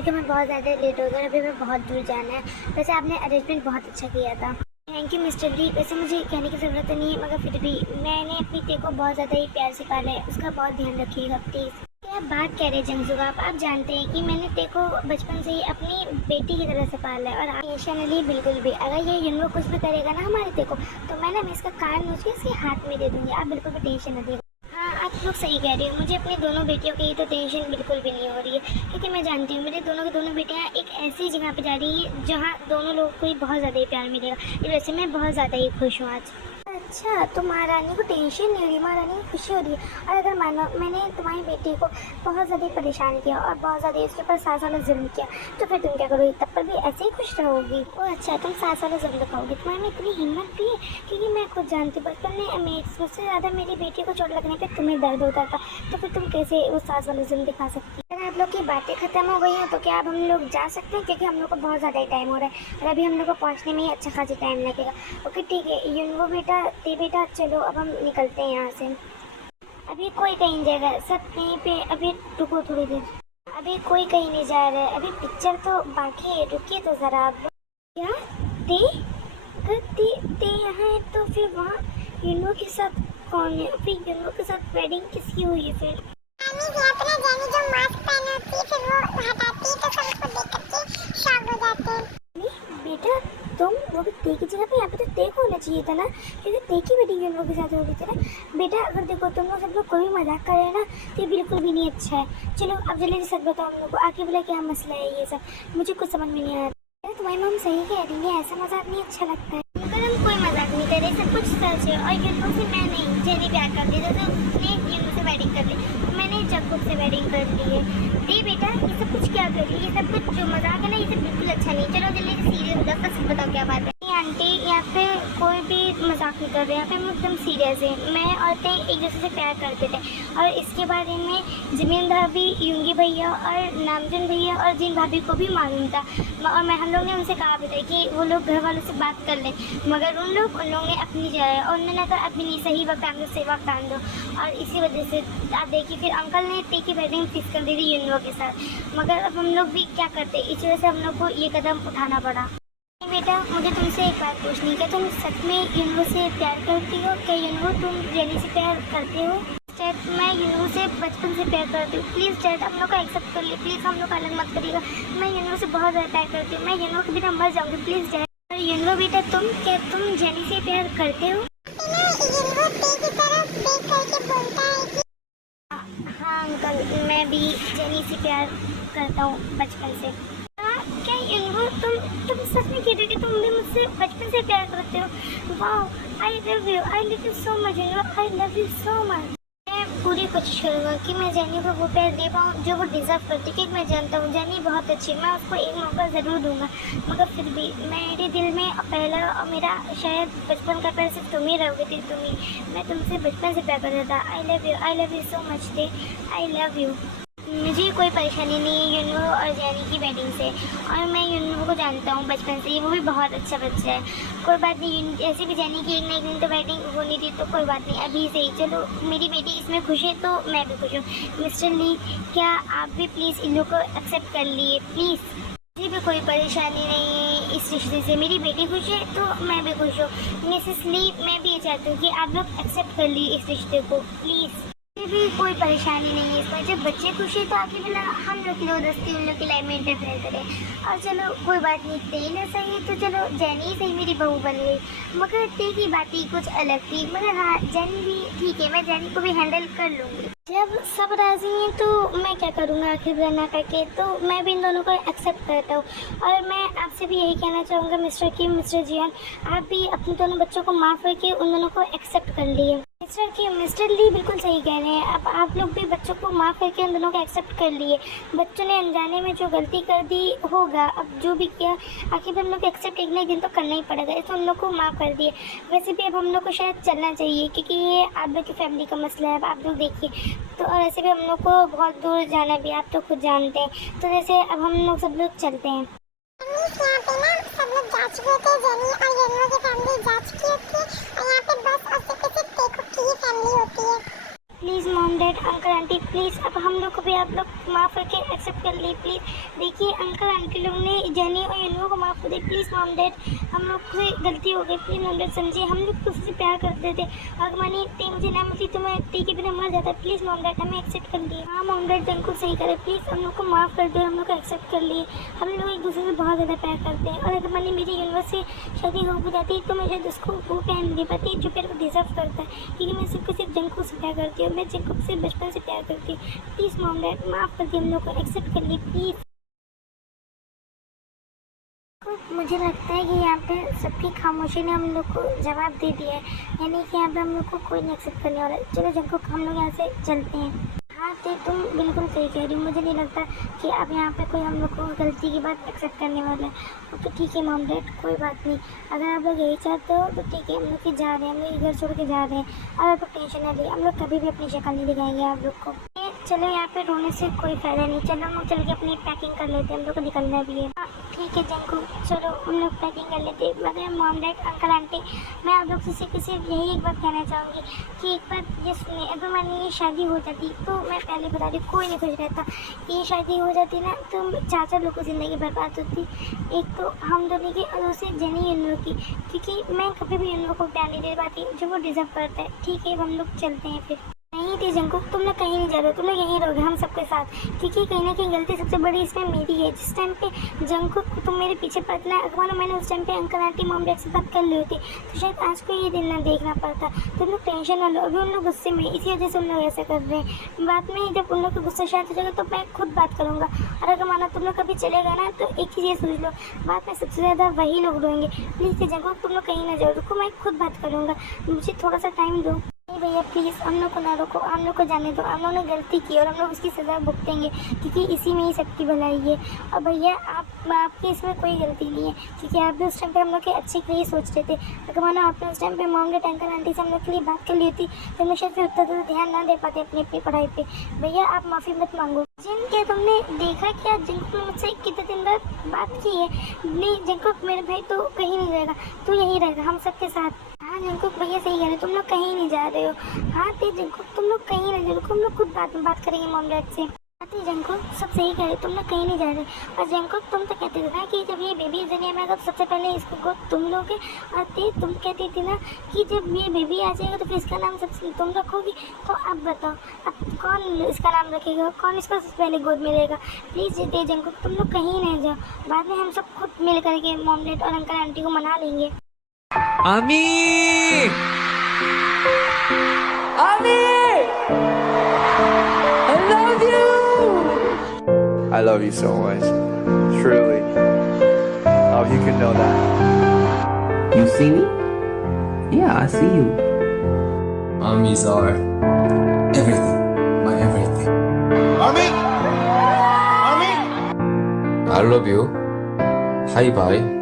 क्योंकि मैं बहुत ज़्यादा लेट हो गया और अभी मैं बहुत दूर जाना है। वैसे आपने अरेंजमेंट बहुत अच्छा किया था। थैंक यू मिस्टर ली। वैसे मुझे कहने की ज़रूरत तो नहीं है, मगर फिर भी मैंने अपनी ते को बहुत ज़्यादा ही प्यार से पाला है, उसका बहुत ध्यान रखिएगा प्लीज़। क्या आप बात कह रहे हैं जंगजू आप जानते हैं कि मैंने ते को बचपन से ही अपनी बेटी की तरह से पाला है। और टेंशन बिल्कुल भी, अगर ये यूनो कुछ भी करेगा ना हमारे ते को, तो मैं इसका कान नोच के इसके हाथ में दे दूँगी। आप बिल्कुल भी टेंशन न दीजिए। हाँ, आप लोग सही कह रही हो। मुझे अपनी दोनों बेटियों की तो टेंशन बिल्कुल भी नहीं हो रही है, क्योंकि मैं जानती हूँ मेरी दोनों की दोनों बेटियाँ एक ऐसी जगह पे जा रही है जहाँ दोनों लोगों को ही बहुत ज़्यादा ही प्यार मिलेगा। इस वजह से मैं बहुत ज़्यादा ही खुश हूँ आज। अच्छा, तो महारानी को टेंशन नहीं हो रही, महारानी को खुशी हो रही है। और अगर मानो मैंने तुम्हारी बेटी को बहुत ज़्यादा परेशान किया और बहुत ज़्यादा उसके ऊपर 7 साल जुल्म किया, तो फिर तुम क्या करोगी? तब पर भी ऐसे ही खुश रहोगी? ओह अच्छा, तुम 7 साल जुल्म खाओगी? तुम्हारे में इतनी हिम्मत भी है? क्योंकि मैं खुद जानती हूँ बचपन में सबसे ज़्यादा मेरी बेटी को चोट लगने पर तुम्हें दर्द होता था, तो फिर तुम कैसे वो 7 साल जुल्म दिखा सकती? अगर आप लोग की बातें खत्म हो गई हैं तो क्या अब हम लोग जा सकते हैं? क्योंकि हम लोग को बहुत ज़्यादा ही टाइम हो रहा है और अभी हम लोग को पहुँचने में ही अच्छा खासा टाइम लगेगा। ओके ठीक है यूनो बेटा चलो अब हम निकलते हैं यहाँ से। अभी कोई कहीं नहीं जाएगा, सब कहीं पे। अभी रुको थोड़ी देर, अभी कोई कहीं नहीं जा रहा है, अभी पिक्चर तो बाकी है। रुकिए तो ज़रा आप। क्या ते अगर ते यहाँ है तो फिर वहाँ यूनो के साथ कौन है? फिर यूनो के साथ वेडिंग किसकी हुई है फिर? बेटा तुम वो भी ते की जगह पे, यहाँ पे तो ते को होना चाहिए था ना, क्योंकि ते की वेडिंग यूनो के साथ हो रही थी ना। बेटा अगर देखो तुम लोग सब लोग कोई भी मजाक कर रहे हैं ना, तो ये बिल्कुल भी नहीं अच्छा है। चलो अब जल्दी से सच बताओ हम लोग को, आके बोला क्या मसला है ये सब, मुझे कुछ समझ में नहीं आ रहा। तुम्हारी मम्मी सही कह रही है, ऐसा मजाक नहीं अच्छा लगता है। मगर हम कोई मजाक नहीं कर रहे, सब कुछ सच है। और यूनो से मैं नहीं, जेनी प्यार कर दी, जैसे उसने यूनो से वेडिंग कर ली, मैंने जक्कुब से वेडिंग कर ली है। दे बेटा ये सब कुछ क्या कर रही है? ये सब कुछ जो मजाक है ना, ये सब बिल्कुल अच्छा नहीं। चलो जल्दी से सीरियस हो जाओ, सच बताओ क्या बात है? आंटी यहाँ पे कोई भी मजाक नहीं कर रहे, यहाँ पे हम एकदम सीरियस हैं। मैं और ते एक दूसरे से प्यार करते थे और इसके बारे में जमीन भाभी, यूंगी भैया और नामजन भैया और जिन भाभी को भी मालूम था। और हम लोग ने उनसे कहा भी था कि वो लोग घर वालों से बात कर लें, मगर उन लोग ने अपनी जगह और उन्होंने कहा अभी नहीं, सही वक्त हम लोग से वक्त आन दो। और इसी वजह से आप देखिए फिर अंकल ने ते की वेडिंग फिक्स कर दी थी यूनो के साथ, मगर अब हम लोग भी क्या करते, इस वजह से हम लोग को ये कदम उठाना पड़ा। बेटा मुझे तुमसे एक बात पूछनी है, क्या तुम सच में यूनो से प्यार करती हो? क्या यूनो तुम जेनी से प्यार करते हो? डैड मैं यूनो से बचपन से प्यार करती हूँ, प्लीज़ डैड हम लोग का एक्सेप्ट कर लिए, प्लीज़ हम लोग का अलग मत करिएगा। मैं यूनो से बहुत ज़्यादा प्यार करती हूँ, मैं यूनो के बिना मर जाऊँगी, प्लीज़ डैड। यूनो बेटा क्या तुम जेनी से प्यार करते हो? हाँ अंकल, मैं भी जेनी से प्यार करता हूँ बचपन से। क्या यूनो तुम सच में कह रहे हो कि तुम भी मुझसे बचपन से प्यार करते हो? वाह, I love you so much you know, I love you so much. मैं पूरी कोशिश करूँगा कि मैं जेनी को वो प्यार दे पाऊँ जो वो डिज़र्व करती है, क्योंकि मैं जानता हूँ जेनी बहुत अच्छी है, मैं उसको एक मौका ज़रूर दूँगा। मगर फिर भी मेरे दिल में पहला और मेरा शायद बचपन का प्यार सिर्फ तुम ही रहोगे थी, तुम ही। मैं तुमसे बचपन से प्यार करता था। आई love you so much day, I love you. मुझे कोई परेशानी नहीं है यूनो और जेनी की वेडिंग से, और मैं यूनो को जानता हूँ बचपन से, वो भी बहुत अच्छा बच्चा है। कोई बात नहीं, ऐसे भी जेनी की एक ना एक दिन तो वेडिंग होनी थी, तो कोई बात नहीं, अभी से ही चलो मेरी बेटी इसमें खुश है तो मैं भी खुश हूँ। मिस्टर ली क्या आप भी प्लीज़ इन लोग को एक्सेप्ट कर लिए प्लीज़? मुझे भी कोई परेशानी नहीं है इस रिश्ते से, मेरी बेटी खुश है तो मैं भी खुश हूँ। मिसेस ली मैं भी ये चाहती हूँ कि आप लोग एक्सेप्ट कर लिए इस रिश्ते को प्लीज़। भी कोई परेशानी नहीं है इसमें, जब बच्चे खुश है तो आखिर बिना हम लोग की ज़बरदस्ती उन लोग की लाइफ में इंटरफेयर करें। और चलो कोई बात नहीं, ते ना सही तो चलो जेनी सही मेरी बहू बन गई, मगर ते की बात ही कुछ अलग थी। मगर हाँ जेनी भी ठीक है, मैं जेनी को भी हैंडल कर लूँगी। जब सब राजी हैं तो मैं क्या करूँगा आखिर ना करके, तो मैं भी इन दोनों को एक्सेप्ट करता हूँ। और मैं आपसे भी यही कहना चाहूँगा मिस्टर किम, मिस्टर जियान, आप भी अपने दोनों बच्चों को माफ़ करके उन दोनों को एक्सेप्ट कर लिए। मिस्टर किम, मिस्टर ली बिल्कुल सही कह रहे हैं, अब आप लोग भी बच्चों को माफ़ करके उन दोनों को एक्सेप्ट कर लिए। बच्चों ने अनजाने में जो गलती कर दी होगा, अब जो भी किया आखिर हम लोग को एक्सेप्ट एक ना एक दिन तो करना ही पड़ेगा, इसलिए हम लोग को माफ़ कर दिए। वैसे भी अब हम लोग को शायद चलना चाहिए, क्योंकि ये आप लोग की फैमिली का मसला है। अब आप लोग देखिए तो, और ऐसे भी हम लोग को बहुत दूर जाना भी, आप तो खुद जानते हैं। तो जैसे अब हम लोग सब लोग चलते हैं। सब लोग जा चुके थे, जेनी और यूनो की फैमिली जा चुकी थी, और यहाँ पे बस और सिर्फ टेको की ही फैमिली होती है। Please mom dad uncle aunty please अब हम लोग को भी आप लोग माफ़ करके एक्सेप्ट कर ली प्लीज़। देखिए अंकल आंटी लोग ने जेनी और यूनू को माफ़ कर दे प्लीज़ मॉम डैड, हम लोग से गलती हो गई प्लीज़ मॉम डैड समझिए, हम लोग तो उससे प्यार करते थे, अगर मनी टी मुझे ना मिलती तो मैं टी के बिना मर जाता, प्लीज़ मॉम डैड हमें एक्सेप्ट कर लिए। हाँ मॉम डैड बिल्कुल सही करे, प्लीज़ हम लोग को माफ़ कर दो, हम लोग को एक्सेप्ट कर लिए, हम लोग एक दूसरे से बहुत ज़्यादा प्यार करते हैं, और अगर मनी मेरी यूनिवर्स से शादी हो भी जाती तो मैं शायद उसको वो पहन नहीं पाती जो मेरे को डिजर्व करता है, क्योंकि मैं सिर्फ जंकू से प्यार करती हूँ, मैं जंकू से बचपन से प्यार करती हूँ। प्लीज़ मॉम डैड माफ़ कर दिए, हम लोग को एक्सेप्ट कर लिए प्लीज़। मुझे लगता है कि यहाँ पे सबकी खामोशी ने हम लोग को जवाब दे दिया है, यानी कि यहाँ पे हम लोग को कोई नहीं एक्सेप्ट करने वाला है। चलो जंकू हम लोग यहाँ से चलते हैं। हाँ तो तुम बिल्कुल सही कह रही हो, मुझे नहीं लगता कि अब यहाँ पे कोई हम लोग को गलती की बात एक्सेप्ट करने वाला है। ओके ठीक है मॉम डैड कोई बात नहीं, अगर आप लोग यही चाहते हो तो ठीक है, हम लोग जा रहे हैं, हम लोग घर छोड़ के जा रहे हैं, और आप लोग टेंशन ना लीजिए, हम लोग कभी भी अपनी शक्ल नहीं दिखाएंगे आप लोग को। चलो यहाँ पे रोने से कोई फ़ायदा नहीं, चलो हम लोग चल के अपनी पैकिंग कर लेते हैं, हम लोग को निकलना भी है। हाँ ठीक है जंकू चलो हम लोग पैकिंग कर लेते हैं। मगर मॉम डैड अंकल आंटी मैं आप लोग से सिर्फ यही एक बात कहना चाहूँगी कि एक बार ये सुनिए, अगर मैंने ये शादी हो जाती तो मैं पहले बता रही कोई नहीं खुश रहता, ये शादी हो जाती ना तो 4 लोगों की ज़िंदगी बर्बाद होती, एक तो हम दोनों की और दूसरी जेनी इन लोग की, क्योंकि मैं कभी भी इन लोगों को प्यार नहीं दे पाती जो वो डिज़र्व करता है। ठीक है हम लोग चलते हैं फिर। नहीं थी जंकुक तुम लोग कहीं नहीं जा रहे हो, तुम लोग यहीं रहोगे हम सबके साथ, क्योंकि कहीं ना कहीं गलती सबसे बड़ी इसमें मेरी है। जिस टाइम पे जंकुक तुम मेरे पीछे पड़ना अखबार मैंने उस टाइम पे अंकल आंटी मॉम डैड से बात कर ली होती तो शायद आज को ये दिन ना देखना पड़ता। तुम लोग टेंशन ना लो, अभी उन लोग गुस्से में इसी वजह से उन लोग ऐसा कर रहे हैं। बाद में जब उन लोग का गुस्सा शांत हो जाएगा तो मैं खुद बात करूँगा, और अगर माना तुम लोग कभी चलेगा ना तो एक ही चीज़ सोच लो, बाद में सबसे ज़्यादा वही लोग रोएंगे। प्लीज़ जंकुक तुम लोग कहीं ना जाओ, रुको मैं खुद बात करूँगा, मुझे थोड़ा सा टाइम दो। नहीं भैया प्लीज़ हम लोग को ना रोको, हम लोग को जाने दो, हम लोग ने गलती की और हम लोग उसकी सज़ा भुगतेंगे, क्योंकि इसी में ही सबकी भलाई है। और भैया आपकी इसमें कोई गलती नहीं है, क्योंकि आप भी उस टाइम पे हम लोग के अच्छे के लिए सोच रहे थे। अगर मानो आपने उस टाइम पे मॉम डैड अंकल आंटी से हम लोग के लिए बात कर ली होती तो हम शायद फिर उतना ज़्यादा ध्यान ना दे पाते अपनी पढ़ाई पर। भैया आप माफ़ी मत मांगो। जिन क्या तुमने देखा क्या जिनको ने मुझसे कितने दिन बाद बात की है? नहीं जिनको मेरे भाई तो कहीं नहीं रहेगा, तू यहीं रहेगा हम सबके साथ। हाँ जंकुक भैया सही कह रहे हो, तुम लोग कहीं नहीं जा रहे हो। हाँ ते जंकुक तुम लोग कहीं नहीं जा रहे हो, हम लोग खुद बात करेंगे मॉम डैड से। आते जंकुक सब सही कह रहे हो, तुम लोग कहीं नहीं जा रहे। और जंकुक तुम तो कहते थे ना कि जब ये बेबी दुनिया में आएगा तो सबसे पहले इसको गोद तुम लोगे, और ते तुम कहती थी ना कि जब ये बेबी आ जाएगा तो फिर इसका नाम सबसे तुम रखोगी। तो अब बताओ अब कौन इसका नाम रखेगा, कौन इसको सबसे पहले गोद मिलेगा? प्लीज़ ते जंकुक तुम लोग कहीं नहीं जाओ, बाद में हम सब खुद मिल करके मॉम डैड और अंकल आंटी को मना लेंगे। आमी आमी I love you I love you so much, truly. Oh, you can know that. You see me? Yeah, I see you. Amis are everything, my everything. Army! Army! I love you. Hi bye.